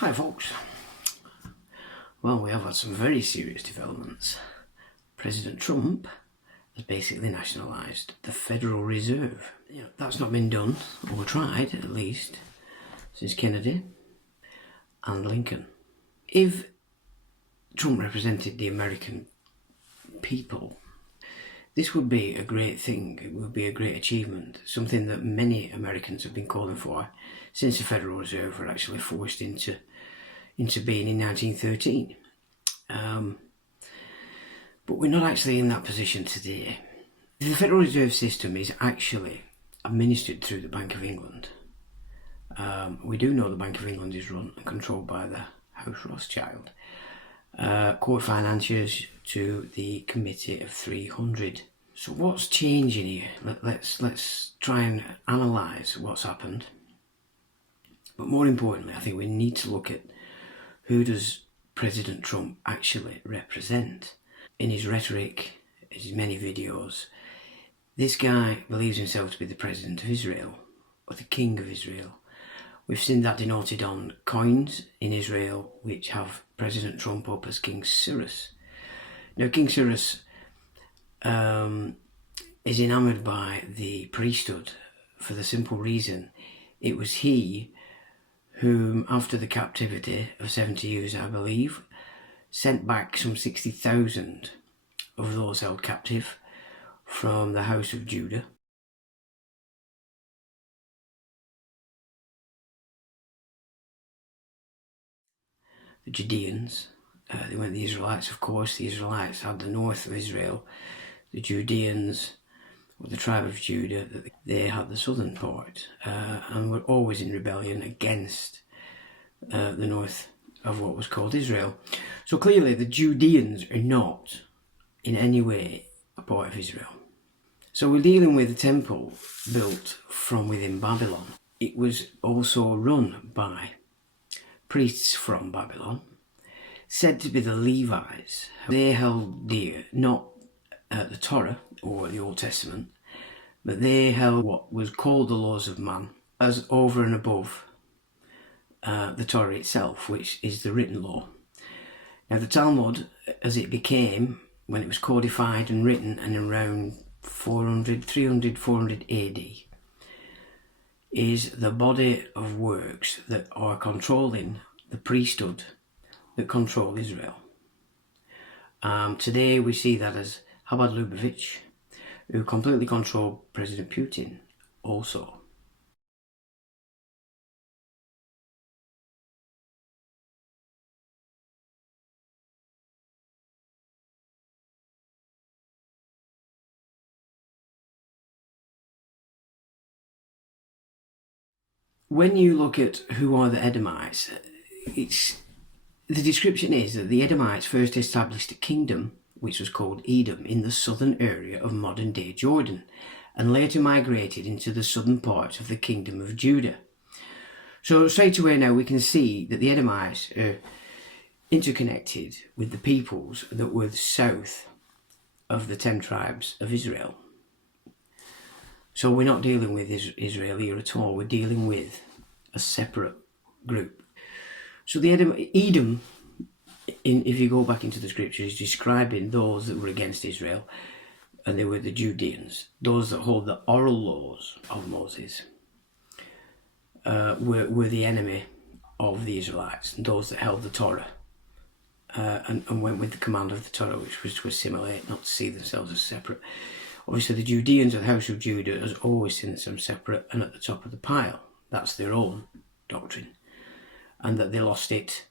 Hi folks. Well, we have had some very serious developments. President Trump has basically nationalised the Federal Reserve. That's not been done, or tried at least, since Kennedy and Lincoln. If Trump represented the American people, this would be a great thing. It would be a great achievement, something that many Americans have been calling for since the Federal Reserve were actually forced into being in 1913. But we're not actually in that position today. The Federal Reserve System is actually administered through the Bank of England. We do know the Bank of England is run and controlled by the House Rothschild. Court financiers to the Committee of 300. So what's changing here? Let's try and analyse what's happened. But more importantly, I think we need to look at who does President Trump actually represent. In his rhetoric, his many videos, this guy believes himself to be the President of Israel, or the King of Israel. We've seen that denoted on coins in Israel, which have President Trump up as King Cyrus. Now, King Cyrus is enamoured by the priesthood for the simple reason it was he whom, after the captivity of 70 years, I believe, sent back some 60,000 of those held captive from the house of Judah. The Judeans, they weren't the Israelites, of course. The Israelites had the north of Israel. The Judeans, or the tribe of Judah, they had the southern part and were always in rebellion against the north of what was called Israel. So clearly the Judeans are not in any way a part of Israel. So we're dealing with a temple built from within Babylon. It was also run by priests from Babylon, said to be the Levites. They held dear not the Torah or the Old Testament, but they held what was called the laws of man as over and above the Torah itself, which is the written law. Now the Talmud, as it became, when it was codified and written in around 400 AD, is the body of works that are controlling the priesthood that control Israel. Today we see that as Chabad Lubavitch, who completely control President Putin also. When you look at who are the Edomites, the description is that the Edomites first established a kingdom which was called Edom in the southern area of modern-day Jordan, and later migrated into the southern part of the kingdom of Judah. So straight away now we can see that the Edomites are interconnected with the peoples that were south of the 10 tribes of Israel. So we're not dealing with Israel here at all, we're dealing with a separate group. So the Edom, if you go back into the scriptures, is describing those that were against Israel, and they were the Judeans, those that hold the oral laws of Moses, were the enemy of the Israelites, and those that held the Torah and went with the command of the Torah, which was to assimilate, not to see themselves as separate. Obviously the Judeans of the house of Judah has always seen themselves separate and at the top of the pile. That's their own doctrine, and that they lost it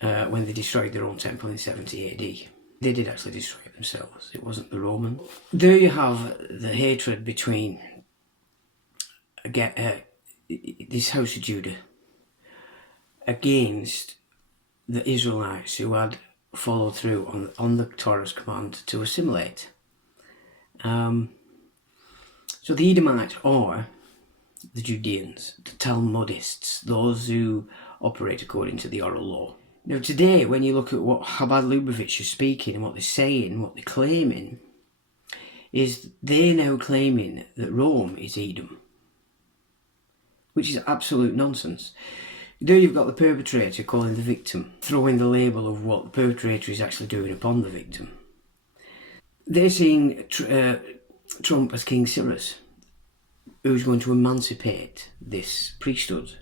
when they destroyed their own temple in 70 AD. They did actually destroy it themselves, it wasn't the Romans. There you have the hatred between this house of Judah against the Israelites who had followed through on the Torah's command to assimilate. So the Edomites are the Judeans, the Talmudists, those who operate according to the oral law. Now today, when you look at what Chabad Lubavitch is speaking and what they're saying, what they're claiming, is they're now claiming that Rome is Edom, which is absolute nonsense. There you've got the perpetrator calling the victim, throwing the label of what the perpetrator is actually doing upon the victim. They're seeing Trump as King Cyrus, who's going to emancipate this priesthood,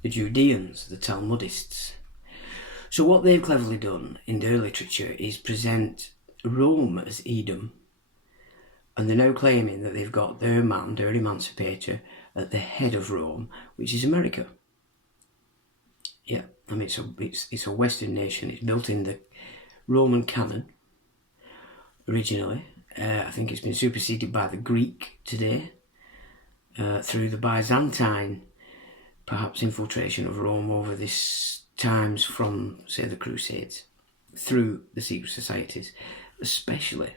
the Judeans, the Talmudists. So what they've cleverly done in their literature is present Rome as Edom, and they're now claiming that they've got their man, their emancipator, at the head of Rome, which is America. Yeah, I mean, it's a Western nation. It's built in the Roman canon originally. I think it's been superseded by the Greek today through the Byzantine, perhaps, infiltration of Rome over this times from, say, the Crusades, through the secret societies, especially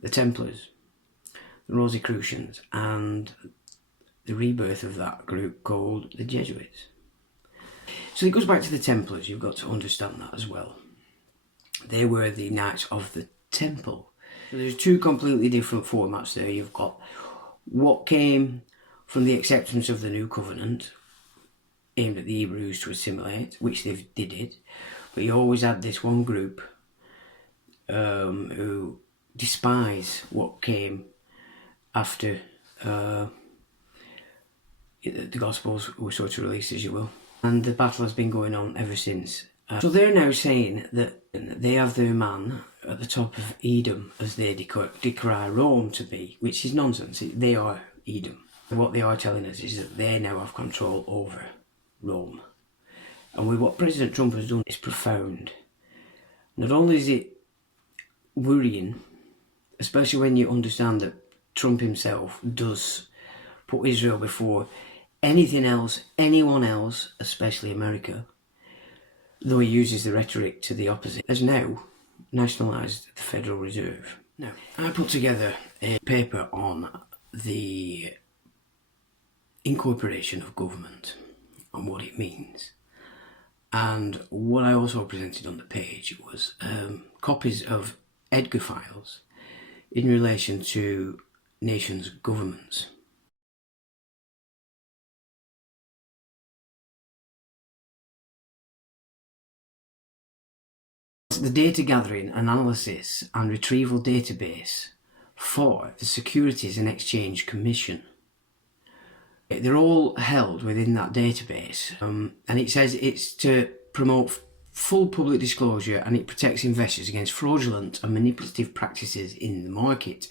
the Templars, the Rosicrucians, and the rebirth of that group called the Jesuits. So it goes back to the Templars. You've got to understand that as well. They were the Knights of the Temple. So there's two completely different formats there. You've got what came from the acceptance of the New Covenant, aimed at the Hebrews to assimilate, which they did it, but you always had this one group who despise what came after the Gospels were sort of released, as you will. And the battle has been going on ever since. So they're now saying that they have their man at the top of Edom, as they decry Rome to be, which is nonsense. They are Edom. What they are telling us is that they now have control over Rome. And with what President Trump has done is profound. Not only is it worrying, especially when you understand that Trump himself does put Israel before anything else, anyone else, especially America, though he uses the rhetoric to the opposite, has now nationalised the Federal Reserve. Now, I put together a paper on the incorporation of government and what it means. And what I also presented on the page was copies of Edgar files in relation to nations' governments. The data gathering, analysis and retrieval database for the Securities and Exchange Commission. They're all held within that database, and it says it's to promote full public disclosure, and it protects investors against fraudulent and manipulative practices in the market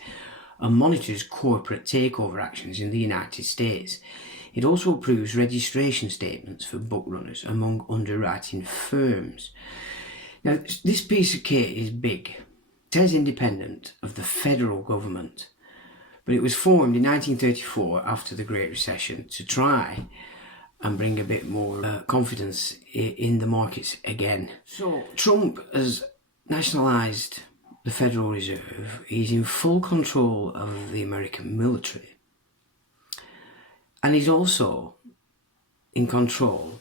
and monitors corporate takeover actions in the United States. It also approves registration statements for book runners among underwriting firms. Now, this piece of kit is big. It says independent of the federal government, but it was formed in 1934 after the Great Recession to try and bring a bit more confidence in the markets again. So Trump has nationalised the Federal Reserve. He's in full control of the American military. And he's also in control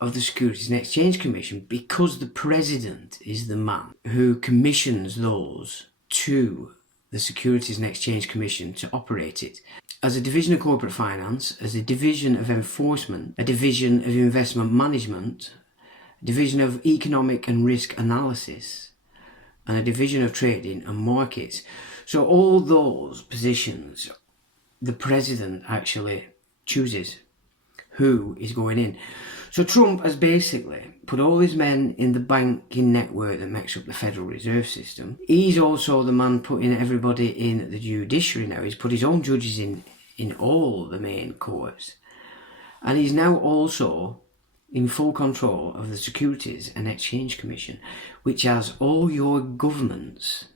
of the Securities and Exchange Commission, because the president is the man who commissions those to the Securities and Exchange Commission to operate it. As a division of corporate finance, as a division of enforcement, a division of investment management, a division of economic and risk analysis, and a division of trading and markets. So all those positions, the president actually chooses who is going in. So Trump has basically put all his men in the banking network that makes up the Federal Reserve System. He's also the man putting everybody in the judiciary now. He's put his own judges in all the main courts. And he's now also in full control of the Securities and Exchange Commission, which has all your governments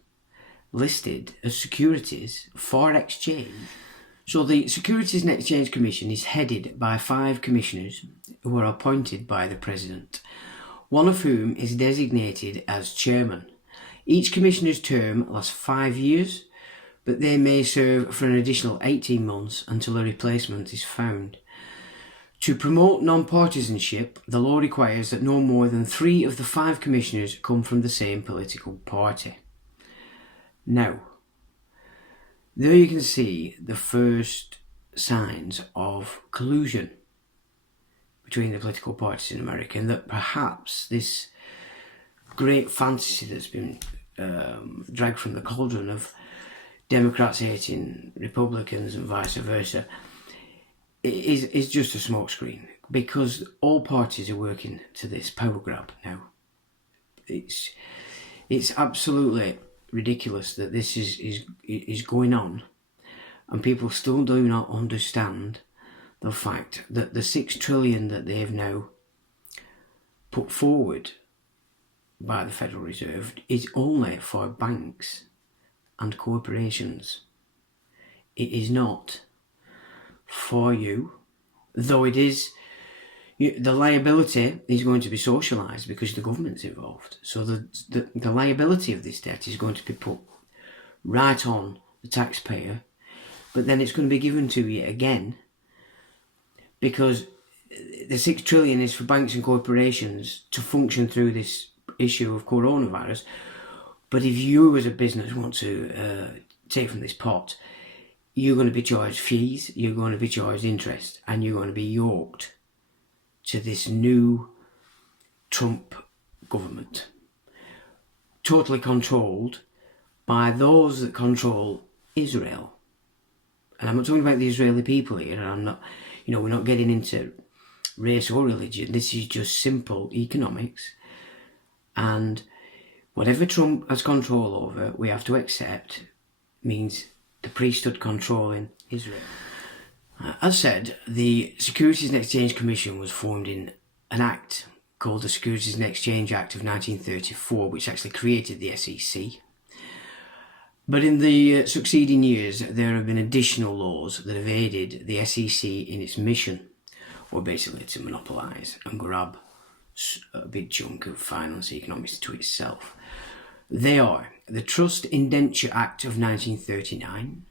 listed as securities for exchange. So the Securities and Exchange Commission is headed by 5 commissioners who are appointed by the President, one of whom is designated as chairman. Each commissioner's term lasts 5 years, but they may serve for an additional 18 months until a replacement is found. To promote non-partisanship, the law requires that no more than 3 of the 5 commissioners come from the same political party. Now, there you can see the first signs of collusion between the political parties in America, and that perhaps this great fantasy that's been dragged from the cauldron of Democrats hating Republicans and vice versa is just a smokescreen, because all parties are working to this power grab now. It's absolutely ridiculous that this is going on, and people still do not understand the fact that the $6 trillion that they've now put forward by the Federal Reserve is only for banks and corporations. It is not for you, though it is. The liability is going to be socialised because the government's involved. So the liability of this debt is going to be put right on the taxpayer, but then it's going to be given to you again, because the $6 trillion is for banks and corporations to function through this issue of coronavirus. But if you as a business want to take from this pot, you're going to be charged fees, you're going to be charged interest, and you're going to be yoked to this new Trump government, totally controlled by those that control Israel. And I'm not talking about the Israeli people here, and I'm not, we're not getting into race or religion. This is just simple economics, and whatever Trump has control over, we have to accept, means the priesthood controlling Israel. As said, the Securities and Exchange Commission was formed in an act called the Securities and Exchange Act of 1934, which actually created the SEC. But in the succeeding years, there have been additional laws that have aided the SEC in its mission, or basically to monopolise and grab a big chunk of finance economics to itself. They are the Trust Indenture Act of 1939,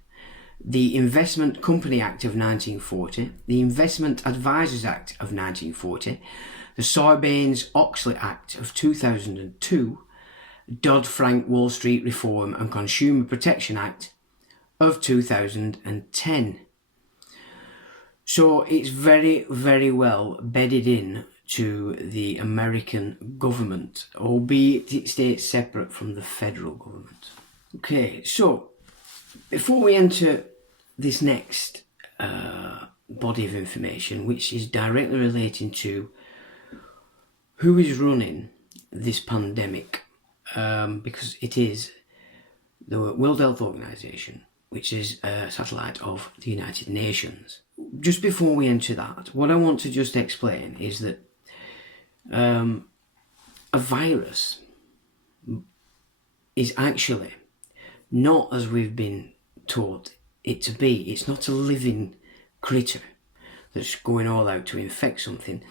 the Investment Company Act of 1940, the Investment Advisors Act of 1940, the Sarbanes-Oxley Act of 2002, Dodd-Frank Wall Street Reform and Consumer Protection Act of 2010. So it's very, very well bedded in to the American government, albeit it stays separate from the federal government. Okay, so before we enter this next body of information, which is directly relating to who is running this pandemic, because it is the World Health Organization, which is a satellite of the United Nations. Just before we enter that, what I want to just explain is that a virus is actually not as we've been taught it to be. It's not a living critter that's going all out to infect something.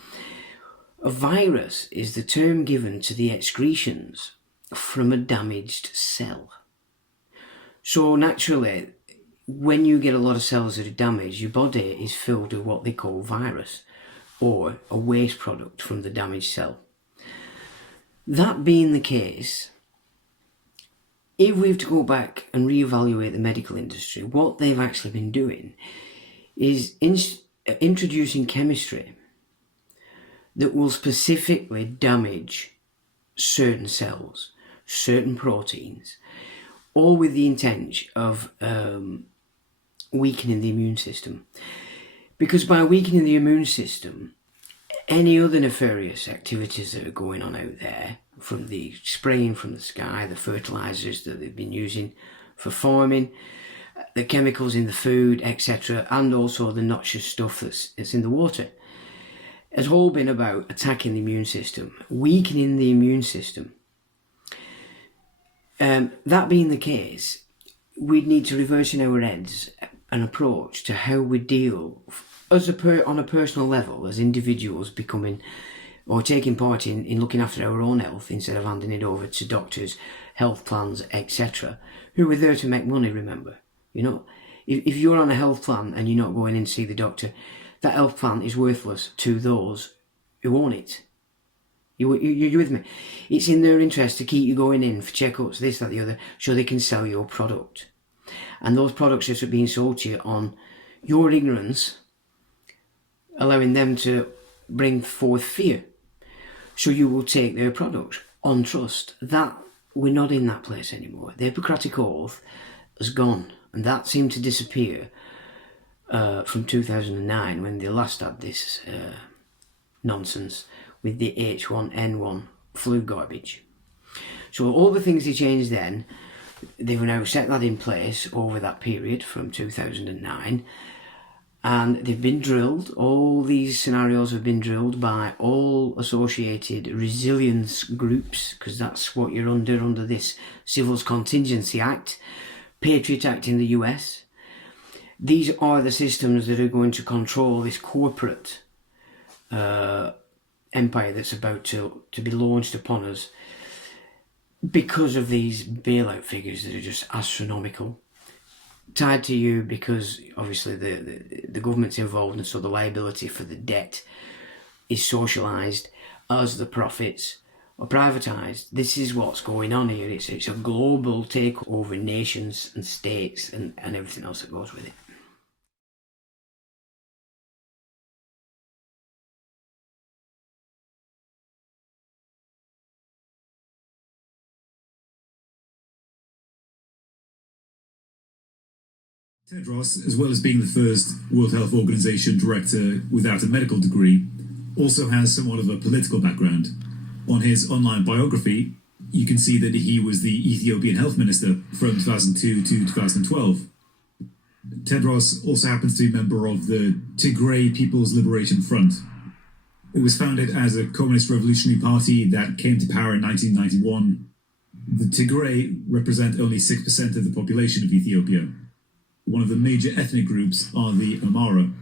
A virus is the term given to the excretions from a damaged cell. So naturally, when you get a lot of cells that are damaged, your body is filled with what they call virus, or a waste product from the damaged cell. That being the case, if we have to go back and reevaluate the medical industry, what they've actually been doing is introducing chemistry that will specifically damage certain cells, certain proteins, all with the intent of weakening the immune system. Because by weakening the immune system, any other nefarious activities that are going on out there, from the spraying from the sky, the fertilizers that they've been using for farming, the chemicals in the food, etc., and also the noxious stuff that's in the water, has all been about attacking the immune system, weakening the immune system. That being the case, we'd need to reverse in our heads an approach to how we deal on a personal level as individuals, becoming or taking part in looking after our own health instead of handing it over to doctors, health plans, etc., who are there to make money. Remember, if you're on a health plan and you're not going in to see the doctor, that health plan is worthless to those who own it. You're with me? It's in their interest to keep you going in for checkups, this, that, the other, so they can sell your product. And those products are being sold to you on your ignorance, allowing them to bring forth fear. So you will take their product on trust. That we're not in that place anymore. The Hippocratic Oath has gone, and that seemed to disappear from 2009 when they last had this nonsense with the H1N1 flu garbage. So all the things they changed then, they've now set that in place over that period from 2009, and they've been drilled. All these scenarios have been drilled by all associated resilience groups, because that's what you're under this Civils Contingency Act, Patriot Act in the US. These are the systems that are going to control this corporate empire that's about to be launched upon us, because of these bailout figures that are just astronomical, tied to you because obviously the government's involved, and so the liability for the debt is socialised as the profits are privatised. This is what's going on here. It's a global takeover over nations and states and everything else that goes with it. Tedros, as well as being the first World Health Organization director without a medical degree, also has somewhat of a political background. On his online biography, you can see that he was the Ethiopian health minister from 2002 to 2012. Tedros also happens to be a member of the Tigray People's Liberation Front. It was founded as a communist revolutionary party that came to power in 1991. The Tigray represent only 6% of the population of Ethiopia. One of the major ethnic groups are the Amhara.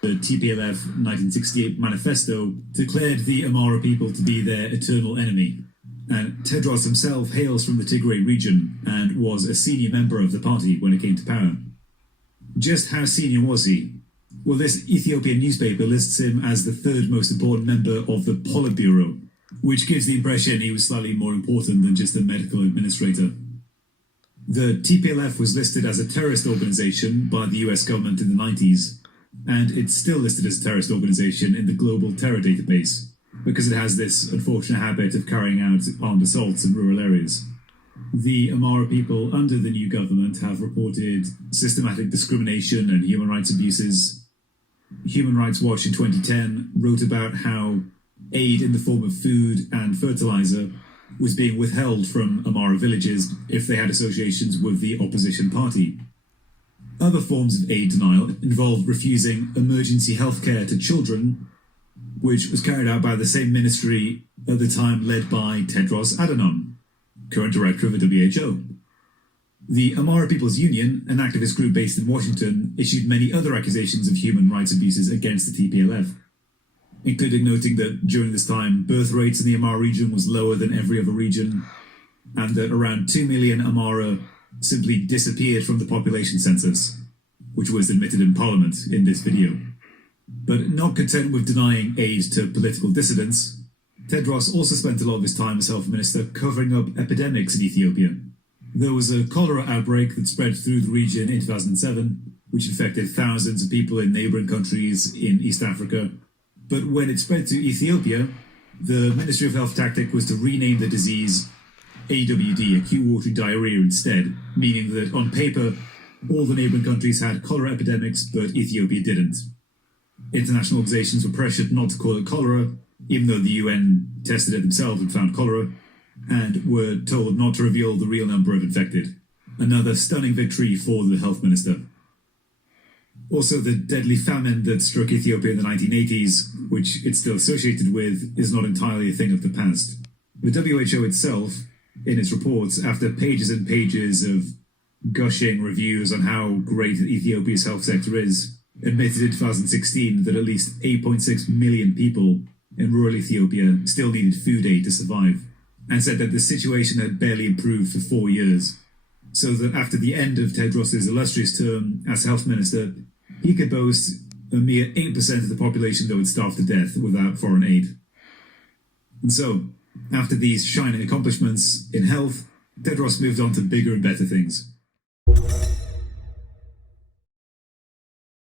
The TPLF 1968 manifesto declared the Amhara people to be their eternal enemy. And Tedros himself hails from the Tigray region and was a senior member of the party when it came to power. Just how senior was he? Well, this Ethiopian newspaper lists him as the third most important member of the Politburo, which gives the impression he was slightly more important than just a medical administrator. The TPLF was listed as a terrorist organization by the US government in the 90s, and it's still listed as a terrorist organization in the Global Terror Database, because it has this unfortunate habit of carrying out armed assaults in rural areas. The Amhara people under the new government have reported systematic discrimination and human rights abuses. Human Rights Watch in 2010 wrote about how aid in the form of food and fertilizer was being withheld from Amhara villages if they had associations with the opposition party. Other forms of aid denial involved refusing emergency healthcare to children, which was carried out by the same ministry at the time led by Tedros Adhanom, current director of the WHO. The Amhara People's Union, an activist group based in Washington, issued many other accusations of human rights abuses against the TPLF, including noting that during this time, birth rates in the Amhara region was lower than every other region, and that around 2 million Amhara simply disappeared from the population census, which was admitted in Parliament in this video. But not content with denying aid to political dissidents, Tedros also spent a lot of his time as health minister covering up epidemics in Ethiopia. There was a cholera outbreak that spread through the region in 2007, which infected thousands of people in neighbouring countries in East Africa. But when it spread to Ethiopia, the Ministry of Health tactic was to rename the disease AWD, acute watery diarrhea, instead, meaning that on paper, all the neighbouring countries had cholera epidemics, but Ethiopia didn't. International organizations were pressured not to call it cholera, even though the UN tested it themselves and found cholera, and were told not to reveal the real number of infected. Another stunning victory for the health minister. Also, the deadly famine that struck Ethiopia in the 1980s, which it's still associated with, is not entirely a thing of the past. The WHO itself, in its reports, after pages and pages of gushing reviews on how great Ethiopia's health sector is, admitted in 2016 that at least 8.6 million people in rural Ethiopia still needed food aid to survive, and said that the situation had barely improved for 4 years. So that after the end of Tedros' illustrious term as health minister, he could boast a mere 8% of the population that would starve to death without foreign aid. And so, after these shining accomplishments in health, Tedros moved on to bigger and better things.